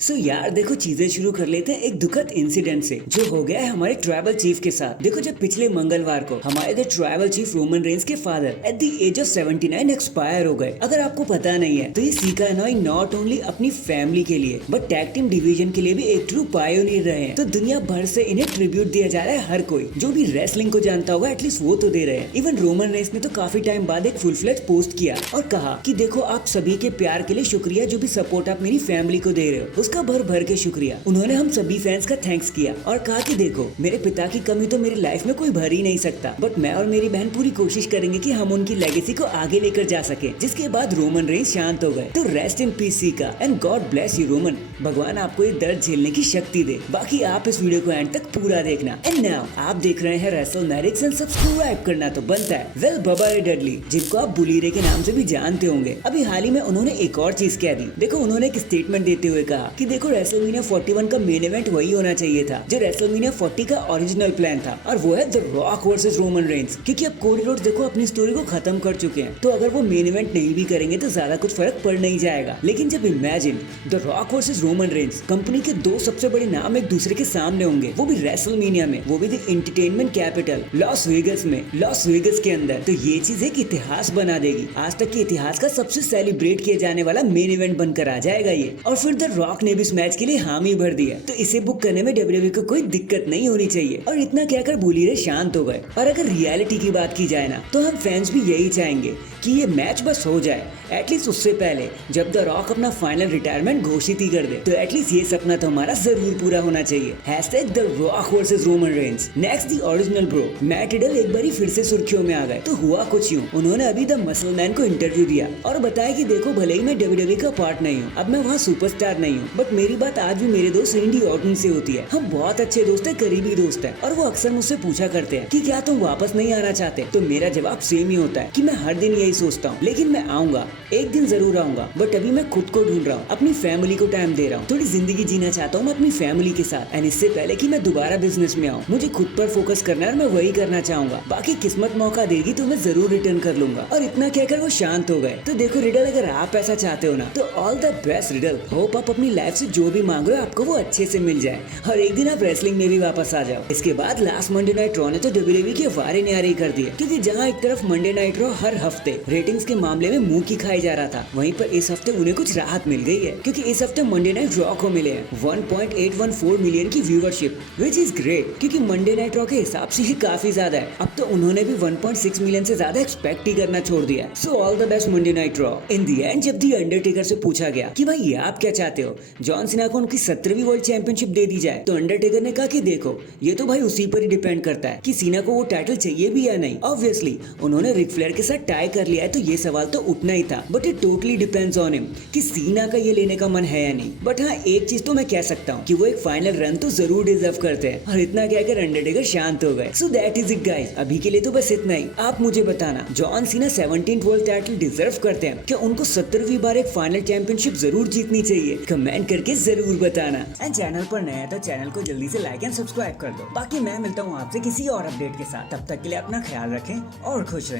यार देखो चीजें शुरू कर लेते हैं एक दुखद इंसिडेंट से जो हो गया है हमारे ट्राइबल चीफ के साथ। देखो जब पिछले मंगलवार को हमारे the tribal chief Roman Reigns के father at the age of 79 expire हो गए। अगर आपको पता नहीं है तो ये सीका नॉय नॉट ओनली अपनी फैमिली के लिए बट टैग टीम डिवीजन के लिए भी एक ट्रू पायोनियर रहे हैं। तो दुनिया भर से इन्हें ट्रिब्यूट दिया जा रहा है। हर कोई जो भी रेसलिंग को जानता होगा एटलीस्ट वो तो दे रहे हैं। इवन रोमन रेंस ने तो काफी टाइम बाद एक फुल फ्लेज पोस्ट किया और कहा कि देखो आप सभी के प्यार के लिए शुक्रिया, जो भी सपोर्ट आप मेरी फैमिली को दे रहे हो उसका भर भर के शुक्रिया। उन्होंने हम सभी फैंस का थैंक्स किया और कहा कि देखो मेरे पिता की कमी तो मेरी लाइफ में कोई भर ही नहीं सकता, बट मैं और मेरी बहन पूरी कोशिश करेंगे कि हम उनकी लेगेसी को आगे लेकर जा सके। जिसके बाद रोमन रेंस शांत हो गए। तो rest in peace caeca and God bless you Roman. भगवान आपको ये दर्द झेलने की शक्ति दे। बाकी आप इस वीडियो को एंड तक पूरा देखना। एंड नाउ आप देख रहे हैं रेसलमेनिक्स एंड सब्सक्राइब करना तो बनता है। वेल बबा रे डडली, जिनको आप बुली रे के नाम से भी जानते होंगे, अभी हाल ही में उन्होंने एक और चीज कह दी। देखो उन्होंने एक स्टेटमेंट देते हुए कहा कि देखो रेसलमेनिया 41 का मेन इवेंट वही होना चाहिए था जो रेसलमेनिया 40 का ओरिजिनल प्लान था, और वो है the rock versus Roman Reigns. क्योंकि अब कोडी रोड्स देखो अपनी स्टोरी को खत्म कर चुके हैं, तो अगर वो मेन इवेंट नहीं भी करेंगे तो ज्यादा कुछ फर्क पड़ नहीं जाएगा। लेकिन जब imagine the rock versus Roman Reigns, company के दो सबसे बड़े नाम एक दूसरे के सामने होंगे, वो भी रेसलमेनिया में, वो भी the entertainment capital Las Vegas में, लॉस वेगस के अंदर, तो ये चीज एक इतिहास बना देगी। आज तक के इतिहास का सबसे सेलिब्रेट किया जाने वाला मेन इवेंट बनकर आ जाएगा ये। और फिर द रॉक ने भी इस मैच के लिए हामी भर दिया, तो इसे बुक करने में डब्ल्यूडब्ल्यूई को कोई दिक्कत नहीं होनी चाहिए। और इतना कहकर बुली रे शांत हो गए। और अगर रियलिटी की बात की जाए ना, तो हम फैंस भी यही चाहेंगे कि ये मैच बस हो जाए। एटलीस्ट उससे पहले जब द रॉक अपना फाइनल रिटायरमेंट घोषित ही कर दे, तो एटलीस्ट ये सपना तो हमारा जरूर पूरा होना चाहिए। Hashtag the rock versus Roman Reigns. Next the original bro Matt Riddle एक बारी फिर से सुर्खियों में आ गए। तो हुआ कुछ यूं, उन्होंने अभी द मसल मैन को इंटरव्यू दिया और बताया कि देखो भले ही मैं डब्ल्यूडब्ल्यूई का पार्ट नहीं हूँ, अब मैं वहाँ सुपरस्टार नहीं हूँ, बट मेरी बात आज भी मेरे दोस्त रैंडी ऑर्टन से होती है। हम बहुत अच्छे दोस्त है, करीबी दोस्त है, और वो अक्सर मुझसे पूछा करते हैं कि क्या तुम वापस नहीं आना चाहते। तो मेरा जवाब सेम ही होता है कि मैं हर दिन यही सोचता हूँ, लेकिन मैं आऊंगा, एक दिन जरूर आऊंगा, बट अभी मैं खुद को ढूंढ रहा हूँ, अपनी फैमिली को टाइम दे रहा हूँ, थोड़ी जिंदगी जीना चाहता हूँ मैं अपनी फैमिली के साथ। एंड इससे पहले कि मैं दोबारा बिजनेस में आऊँ, मुझे खुद पर फोकस करना है और मैं वही करना चाहूंगा। बाकी किस्मत मौका देगी तो मैं जरूर रिटर्न कर लूंगा। और इतना कहकर वो शांत हो गए। तो देखो रिडल, अगर आप ऐसा चाहते हो ना, तो all the best riddle. Hope आप अपनी लाइफ से जो भी मांग रहे हो आपको वो अच्छे से मिल जाए और एक दिन आप रेसलिंग में भी वापस आ जाओ। इसके बाद लास्ट मंडे नाइट रॉ ने तो डब्ल्यूडब्ल्यूई के वारे न्यारे कर दिए, क्योंकि जहाँ एक तरफ मंडे नाइट रॉ हर हफ्ते रेटिंग्स के मामले में मुंह की खाई जा रहा था, वहीं पर इस हफ्ते उन्हें कुछ राहत मिल गई है, क्योंकि इस हफ्ते मंडे नाइट रॉ को मिले हैं 1.814 मिलियन की व्यूअरशिप, विच इज ग्रेट, क्योंकि मंडे नाइट रॉ के हिसाब से ही काफी ज्यादा है। अब तो उन्होंने भी 1.6 मिलियन से ज्यादा एक्सपेक्ट ही करना छोड़ दिया। So all the best Monday night raw. In the end जब दी अंडरटेकर से पूछा गया कि भाई आप क्या चाहते हो, जॉन सीना को उनकी 17वीं वर्ल्ड चैंपियनशिप दे दी जाए, तो अंडरटेकर ने कहा कि देखो ये तो भाई उसी पर ही डिपेंड करता है कि सीना को वो टाइटल चाहिए भी या नहीं। ऑब्वियसली उन्होंने रिक फ्लेयर के साथ टाई कर लिया है, तो ये सवाल तो उठना ही था, but it totally depends on him कि सीना का ये लेने का मन है या नहीं। बट हाँ, एक चीज तो मैं कह सकता हूँ कि वो एक फाइनल रन तो जरूर डिजर्व करते हैं। और इतना कहकर अंडरटेकर शांत हो गए। So that is it guys, अभी के लिए तो बस इतना ही। आप मुझे बताना, John Cena 17th world title deserve करते हैं क्या? उनको 17वीं बार एक फाइनल चैंपियनशिप जरूर जीतनी चाहिए? कमेंट करके जरूर बताना। एंड चैनल पर नया है तो चैनल को जल्दी से लाइक एंड सब्सक्राइब कर दो। बाकी मैं मिलता हूँ आपसे किसी और अपडेट के साथ। तब तक के लिए अपना ख्याल रखें और खुश रहें।